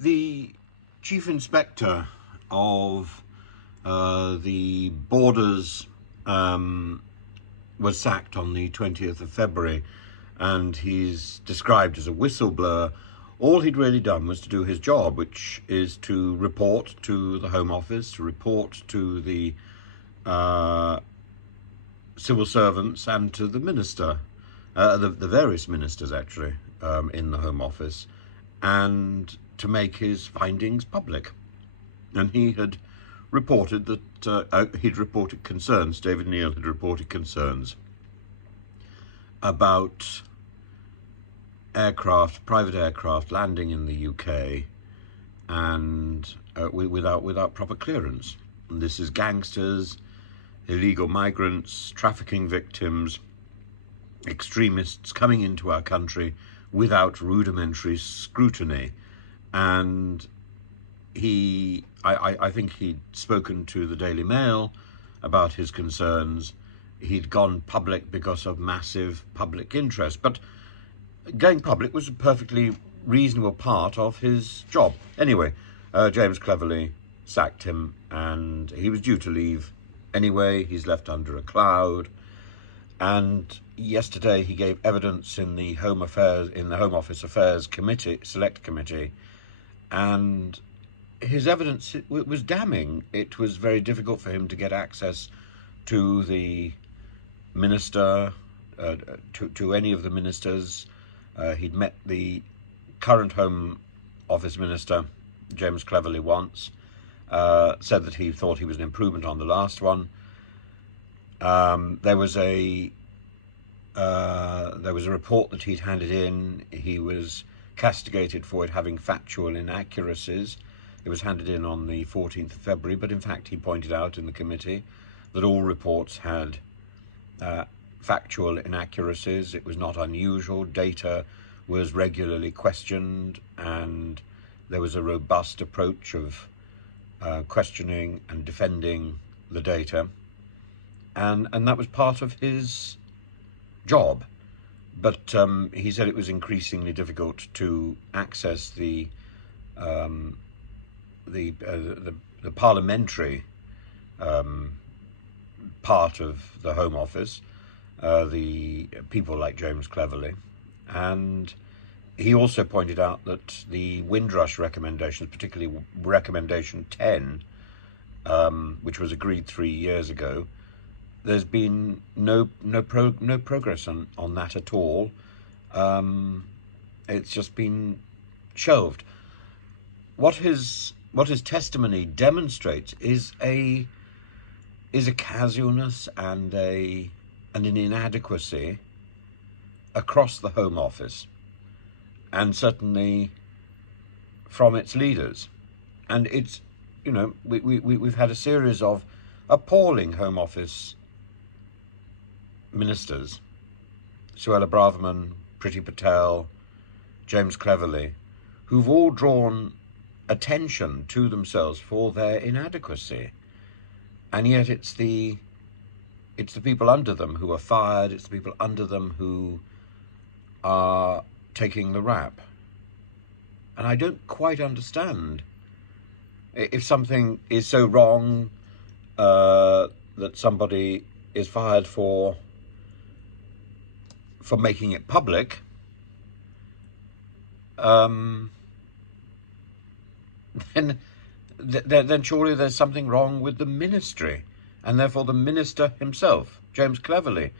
The Chief Inspector of the Borders was sacked on the 20th of February, and he's described as a whistleblower. All he'd really done was to do his job, which is to report to the Home Office, to report to the civil servants and to the minister, the various ministers actually, in the Home Office, and to make his findings public. And he had reported that he'd reported concerns. David Neal had reported concerns about private aircraft landing in the UK and without proper clearance. And this is gangsters, illegal migrants, trafficking victims, extremists coming into our country without rudimentary scrutiny. And I think he'd spoken to the Daily Mail about his concerns. He'd gone public because of massive public interest, but going public was a perfectly reasonable part of his job. Anyway, James cleverly sacked him, and he was due to leave anyway. He's left under a cloud. And yesterday he gave evidence in the Home Office Affairs Committee, Select Committee, and his evidence was damning. It was very difficult for him to get access to the minister, to any of the ministers. He'd met the current Home Office Minister, James Cleverly, once, said that he thought he was an improvement on the last one. There was a report that he'd handed in. He was castigated for it having factual inaccuracies. It was handed in on the 14th of February, but in fact he pointed out in the committee that all reports had factual inaccuracies. It was not unusual. Data was regularly questioned, and there was a robust approach of questioning and defending the data, and that was part of his job. But he said it was increasingly difficult to access the parliamentary part of the Home Office, the people like James Cleverly. And he also pointed out that the Windrush recommendations, particularly recommendation 10, which was agreed 3 years ago, there's been no progress on that at all. It's just been shelved. What his testimony demonstrates is a casualness and an inadequacy across the Home Office, and certainly from its leaders. And it's, we've had a series of appalling Home Office ministers: Suella Braverman, Priti Patel, James Cleverly, who've all drawn attention to themselves for their inadequacy. And yet it's the people under them who are fired. It's the people under them who are taking the rap. And I don't quite understand. If something is so wrong that somebody is fired for making it public, then surely there's something wrong with the ministry, and therefore the minister himself, James Cleverly,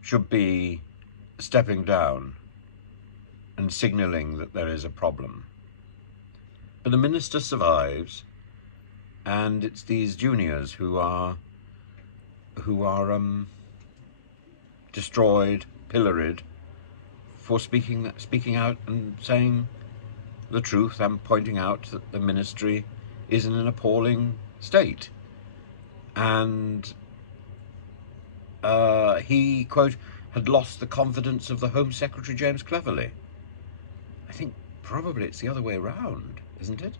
should be stepping down and signalling that there is a problem. But the minister survives, and it's these juniors who are destroyed, pilloried for speaking out and saying the truth and pointing out that the ministry is in an appalling state. And he, quote, had lost the confidence of the Home Secretary, James Cleverly. I think probably it's the other way around, isn't it?